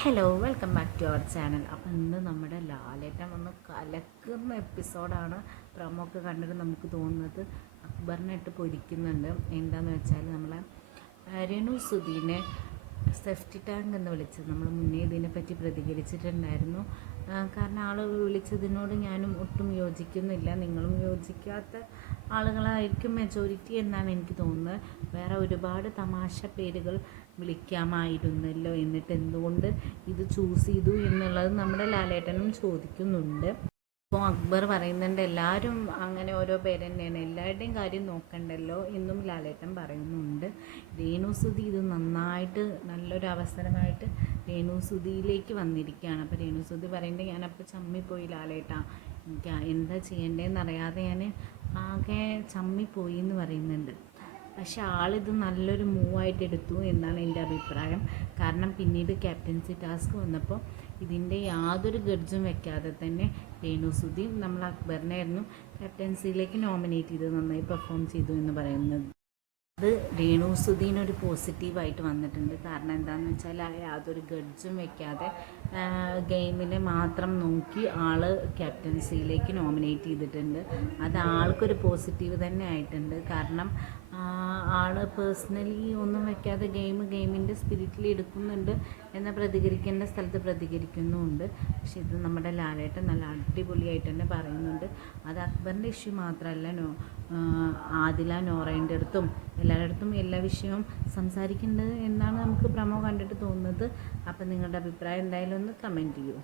Hello welcome back to our channel. അപ്പോൾ ഇന്ന് നമ്മുടെ ലാലേട്ടൻ വന്ന് കലക്കുന്ന എപ്പിസോഡാണ്. പ്രൊമോ കണ്ടിട്ട് നമുക്ക് തോന്നുന്നത് അക്ബറിനായിട്ട് പൊരിക്കുന്നുണ്ട്. എന്താണെന്ന് വെച്ചാൽ നമ്മളെ രേണു സുധീനെ സെഫ്റ്റി ടാങ്ക് എന്ന് വിളിച്ചത് നമ്മൾ മുന്നേ ഇതിനെപ്പറ്റി പ്രതികരിച്ചിട്ടുണ്ടായിരുന്നു. കാരണം ആൾ വിളിച്ചതിനോട് ഞാനും ഒട്ടും യോജിക്കുന്നില്ല, നിങ്ങളും യോജിക്കാത്ത ആളുകളായിരിക്കും മെജോറിറ്റി എന്നാണ് എനിക്ക് തോന്നുന്നത്. വേറെ ഒരുപാട് തമാശ പേരുകൾ വിളിക്കാമായിരുന്നല്ലോ, എന്നിട്ട് എന്തുകൊണ്ട് ഇത് ചൂസ് ചെയ്തു എന്നുള്ളത് നമ്മുടെ ലാലേട്ടനും ചോദിക്കുന്നുണ്ട്. അപ്പോൾ അക്ബർ പറയുന്നുണ്ട് എല്ലാവരും അങ്ങനെ ഓരോ പേര് തന്നെയാണ്, എല്ലാവരുടെയും കാര്യം നോക്കണ്ടല്ലോ എന്നും ലാലേട്ടൻ പറയുന്നുണ്ട്. രേണുസുതി ഇത് നന്നായിട്ട് നല്ലൊരു അവസരമായിട്ട് രേണുസുതിയിലേക്ക് വന്നിരിക്കുകയാണ്. അപ്പോൾ രേണുസുതി പറയുന്നത് ഞാനപ്പോൾ ചമ്മിപ്പോയി ലാലേട്ടാ, എനിക്ക് എന്താ ചെയ്യേണ്ടതെന്നറിയാതെ ഞാൻ ആകെ ചമ്മിപ്പോയി എന്ന് പറയുന്നുണ്ട്. പക്ഷെ ആളിത് നല്ലൊരു മൂവായിട്ട് എടുത്തു എന്നാണ് എൻ്റെ അഭിപ്രായം. കാരണം പിന്നീട് ക്യാപ്റ്റൻസി ടാസ്ക് വന്നപ്പോൾ ഇതിൻ്റെ യാതൊരു ഗഡ്ജും വെക്കാതെ തന്നെ രേണുസുധി നമ്മൾ അക്ബറിനായിരുന്നു ക്യാപ്റ്റൻസിയിലേക്ക് നോമിനേറ്റ് ചെയ്ത് നന്നായി പെർഫോം ചെയ്തു എന്ന് പറയുന്നത്. അത് രേണുസുധീനൊരു പോസിറ്റീവായിട്ട് വന്നിട്ടുണ്ട്. കാരണം എന്താണെന്ന് വെച്ചാൽ യാതൊരു ഗഡ്ജും വെക്കാതെ ഗെയിമിനെ മാത്രം നോക്കി ആൾ ക്യാപ്റ്റൻസിയിലേക്ക് നോമിനേറ്റ് ചെയ്തിട്ടുണ്ട്. അത് ആൾക്കൊരു പോസിറ്റീവ് തന്നെ ആയിട്ടുണ്ട്. കാരണം ആൾ പേഴ്സണലി ഒന്നും വെക്കാതെ ഗെയിമിൻ്റെ സ്പിരിറ്റിൽ എടുക്കുന്നുണ്ട്, എന്നാൽ പ്രതികരിക്കേണ്ട സ്ഥലത്ത് പ്രതികരിക്കുന്നുമുണ്ട്. പക്ഷെ ഇത് നമ്മുടെ ലാലേട്ടൻ നല്ല അടിപൊളിയായിട്ട് തന്നെ പറയുന്നുണ്ട്. അത് അക്ബറിൻ്റെ ഇഷ്യൂ മാത്രമല്ല, ആദില നോറേൻ്റെ അടുത്തും എല്ലാവരുടെ അടുത്തും എല്ലാ വിഷയവും സംസാരിക്കേണ്ടത് എന്നാണ് നമുക്ക് പ്രമോ കണ്ടിട്ട് തോന്നുന്നത്. അപ്പം നിങ്ങളുടെ അഭിപ്രായം എന്തായാലും ഒന്ന് കമൻറ്റ് ചെയ്യൂ.